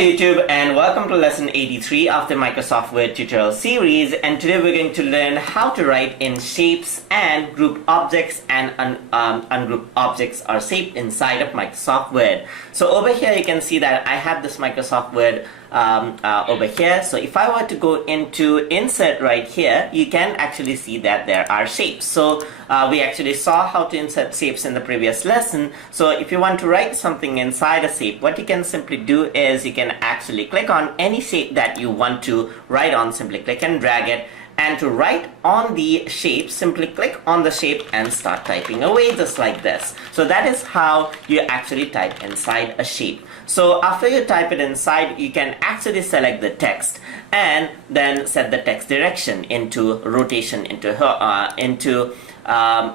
YouTube, and welcome to lesson 83 of the Microsoft Word tutorial series. And today we're going to learn how to write in shapes and group objects and ungroup objects or shape inside of Microsoft Word. So over here you can see that I have this Microsoft Word over here. So if I were to go into insert right here, you can actually see that there are shapes. So we actually saw how to insert shapes in the previous lesson. So if you want to write something inside a shape, what you can simply do is you can actually click on any shape that you want to write on. Simply click and drag it, and to write on the shape, simply click on the shape and start typing away just like this. So that is how you actually type inside a shape. So after you type it inside, you can actually select the text and then set the text direction into rotation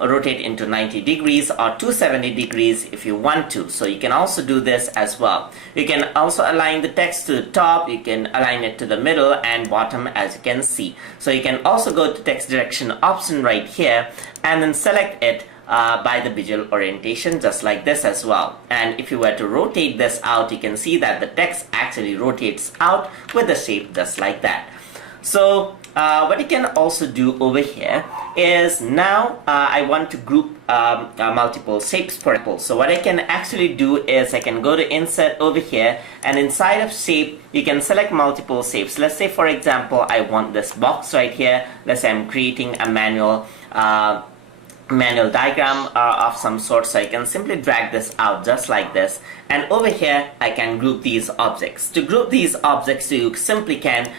rotate into 90 degrees or 270 degrees if you want to. So you can also do this as well. You can also align the text to the top, you can align it to the middle and bottom, as you can see. So you can also go to text direction option right here and then select it by the visual orientation just like this as well. And if you were to rotate this out, you can see that the text actually rotates out with the shape just like that. So what you can also do over here is now I want to group multiple shapes for example. So what I can actually do is I can go to insert over here, and inside of shape you can select multiple shapes. Let's say for example I want this box right here. Let's say I'm creating a manual diagram of some sort, so I can simply drag this out just like this, and over here I can group these objects. To group these objects, you simply can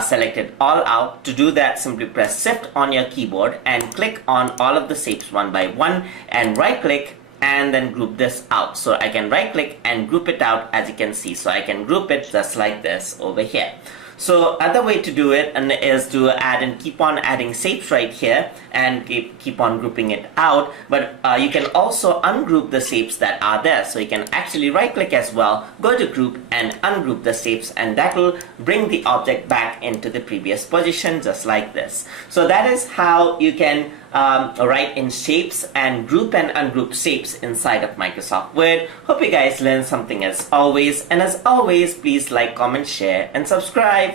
select it all out. To do that, simply press shift on your keyboard and click on all of the shapes one by one and right click and then group this out. So I can right click and group it out, as you can see. So I can group it just like this over here. So other way to do it is to add and keep on adding shapes right here and keep on grouping it out. But you can also ungroup the shapes that are there. So you can actually right click as well, go to group and ungroup the shapes, and that will bring the object back into the previous position just like this. So that is how you can write in shapes and group and ungroup shapes inside of Microsoft Word. Hope you guys learned something as always, and as always, please like, comment, share and subscribe.